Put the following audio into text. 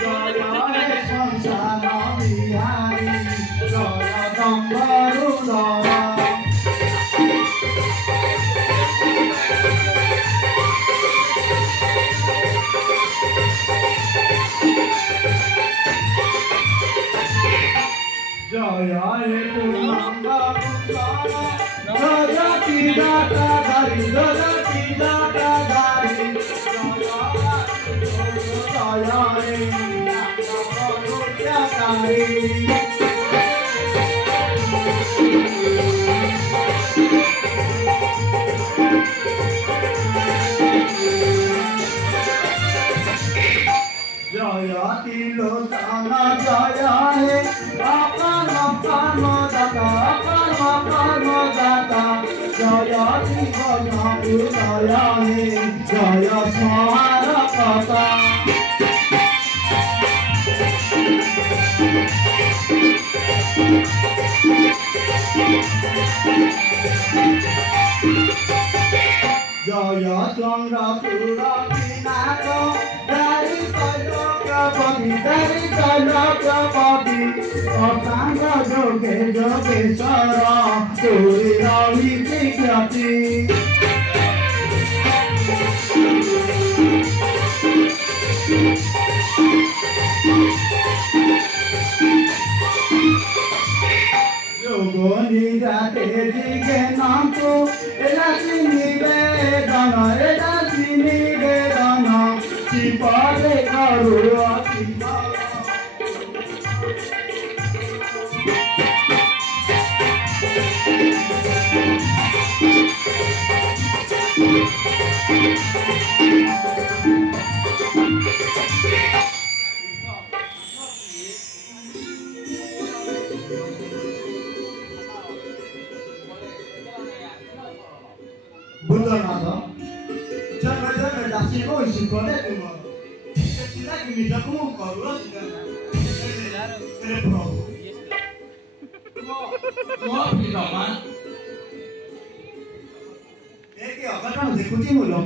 জয় হে শ্মশান বিহারী জয় গঙ্গারুধর জয় হে পূর্ণাঙ্গা পুত্র জয় চিদাতা ধারি জয় চিদাতা ধারি জয় হে নাগরুত্যাকারী জয় তিলোচন জয় হে আপন প্রাণ দাতা আপন প্রাণ দাতা জয় জীবন জয় হে জয় স্মারকতা জয় চন্দ্রপুর বিনাশ দারি তৈলকপতি দারি তৈলকপতি অসাঙ্গ যোগে যোগেশ্বর তুরি রবি বিখ্যাতি যোগ নিরাতে দিগে নাম তো এলাচি নিবেদন এলাচি নিবেদন শিবরে করু অতি Buddhanath, jangan dasih kau isi kode cuma. Kita kini jago kalau tidak. Telepon. Mau beli apa? Apa kan? Ikuti mulu.